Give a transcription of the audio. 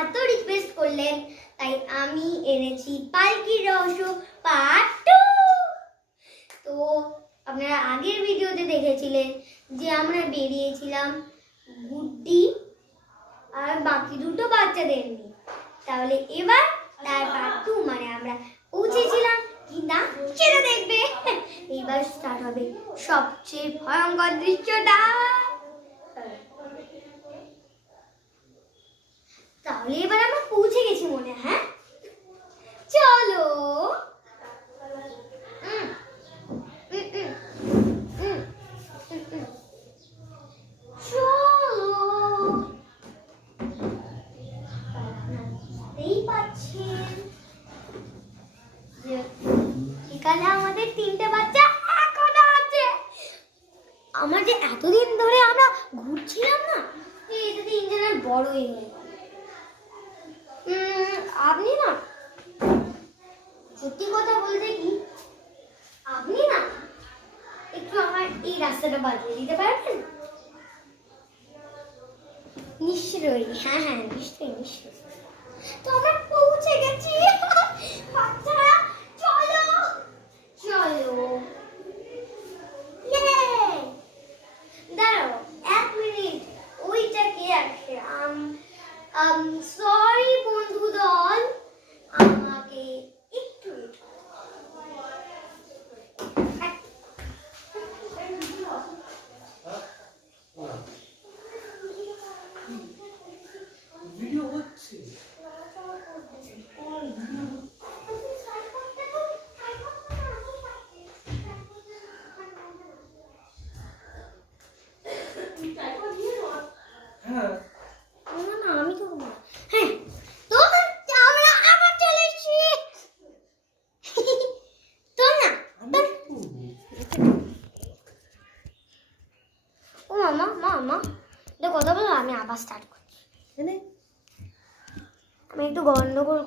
এত রিকোয়েস্ট করলেন, তাই আমি এনেছি পালকির রহস্য পার্ট 2। তো আপনারা আগের ভিডিওতে দেখেছিলেন যে আমরা বেরিয়েছিলাম গুড্ডি আর বাকি দুটো বাচ্চাদের নিয়ে। তাহলে এবার তার পার্ট 2 মানে আমরা পৌঁছেছিলাম কি না সেটা দেখবে। এইবার স্টার্ট হবে সবচেয়ে ভয়ঙ্কর দৃশ্যটা। তাহলে এবার আমরা পৌঁছে গেছি মনে, হ্যাঁ চলো। এখানে আমাদের 3টে বাচ্চা এখনো আছে। আমরা যে এতদিন ধরে আমরা ঘুরছিলাম না, এটা 3 জনের বড় হয়ে গেল। আপনি না, সত্যি কথা বলতে কি, আপনি না একটু আমার এই রাস্তাটা বাতলে দিতে পারবেন? নিশ্চয়ই, হ্যাঁ হ্যাঁ নিশ্চয়ই নিশ্চয়ই। তো আমরা পৌঁছে গেছি। বাচ্চারা চলো চলো। দাঁড়াও 1 মিনিট, ওইটা কে আছে? সরি বন্ধু দল, আমাকে একটু ভিডিও হচ্ছে। হ্যাঁ না আমি তো হ্যাঁ তো আমরা আবার চলে এসেছি। তো না ও মামা মামা এটা কথা বলো, আমি আবার স্টার্ট করছি। আমি একটু গন্ডগোল